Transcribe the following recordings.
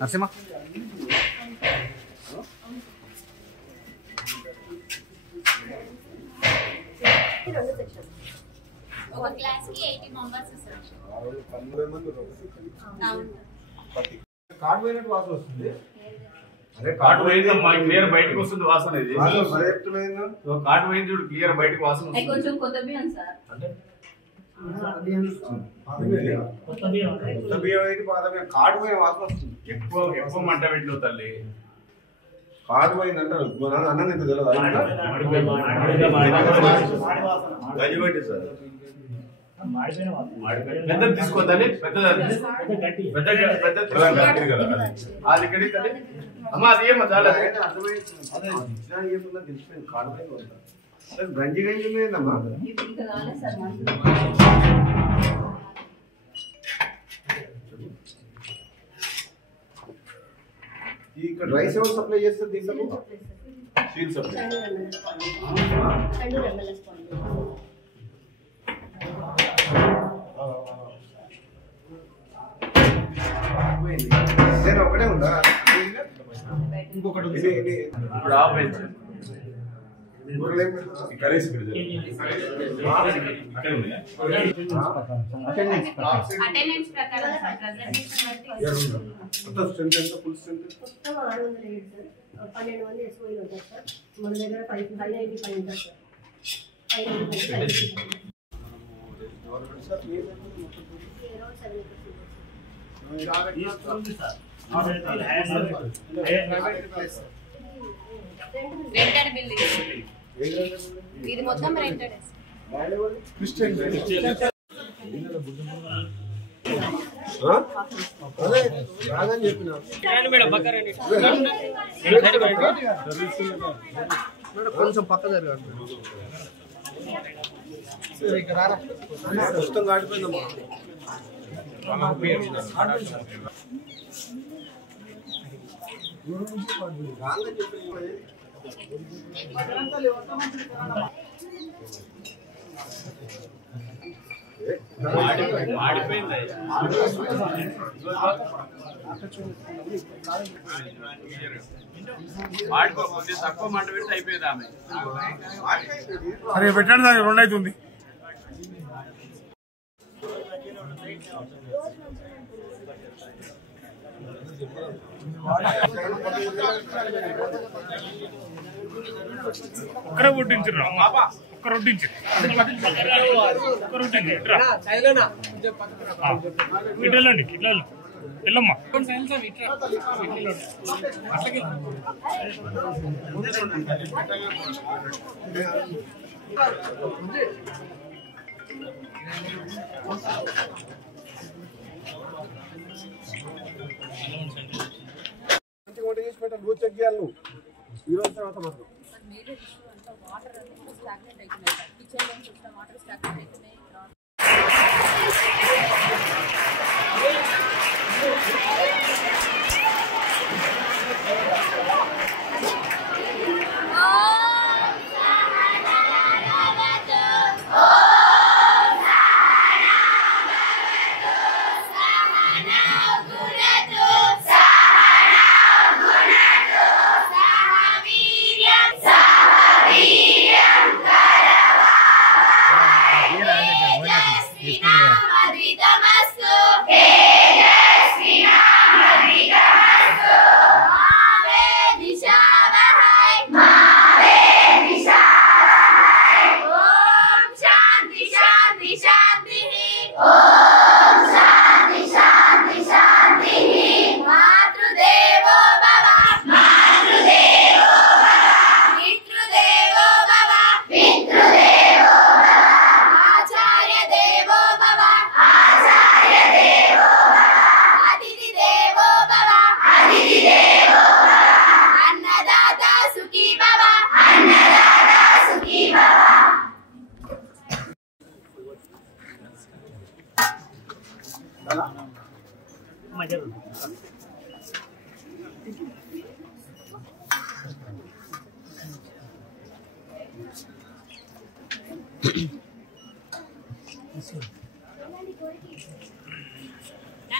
నరసింహ ఒక క్లాస్ కి 80 మెంబర్స్ వస్తారు. కార్డు పోయినట్టు వాసన వస్తుంది. అదే కార్డు పోయింది క్లియర్ బయటకు వస్తుంది వాసన. ఇది కార్డు పోయింది చూడు క్లియర్ బయటకు వాసన వస్తుంది. కొంచెం కొత్త బియ్యం సార్ అంటే కార్డు పోయిన వాసన వస్తుంది. ఎక్కువ మంట పెట్టిన తల్లి కార్డు పోయింది అంటారు. అన్నం ఎంత తెలియదు గజిపెట్టి సార్. పెద్దది తీసుకోవాలి. అది కడిగి అమ్మ అది ఏమో చాలా తెలిసిపోయింది. కార్డు పోయింది గంజి గంజి పోయిందమ్మా. ఇక్కడ రైస్ ఎవరు సప్లై చేస్తారు? దీంట్లో సీల్ సప్లై. నేను ఒకటే ఉందా? ఇంకొకటి ఇప్పుడు ఆపేసి అటెండెన్స్ ప్రకారం సార్ ప్రెజెంటేషన్ ఫుల్ స్ట్రెంత్ 12 మంది ఎస్ఓలు ఉంటారు సార్. మన దగ్గర 595 ఉంటారు సార్. 5 రెంటెడ్ బిల్డింగ్ ఇది మొత్తం రెంటెడ్. క్రిస్టియన్ రాదని చెప్పిన కొంచెం పక్క జరగండి. పుస్తకం కాడిపోయిందమ్మా. రాదని చెప్పి తక్కువ మంట పెడితే అయిపోయింది ఆమె. అదే పెట్టండి సార్, 2 అవుతుంది. ఒక్కరే పుట్టించరు ఒక్క రొట్టించారు ఇట్లండి ఇట్లా వెళ్ళమ్మా. వంట చేసి పెట్టాలి. రోజు చెక్ చేయాలి నువ్వు. ఈరోజు తర్వాత మాత్రం వాటర్ స్టాగ్నెంట్ అవుతున్నాయి. కిచెన్ లో చూసిన వాటర్ స్టాగ్నెంట్ అవుతున్నాయి.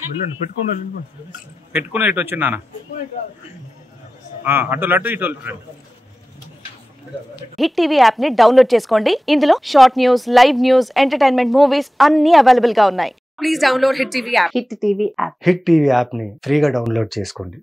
వెళ్ళండి పెట్టుకోండి పెట్టుకుని ఇటు వచ్చింది నాన్న అటు అటు ఇటు హిట్ టీవీ యాప్ ని డౌన్లోడ్ చేసుకోండి. ఇందులో short news, live news, entertainment movies అన్ని అవైలబుల్ గా ఉన్నాయి. Please download hit TV app. Hit TV app hit TV app ని ఫ్రీగా డౌన్లోడ్ చేసుకోండి.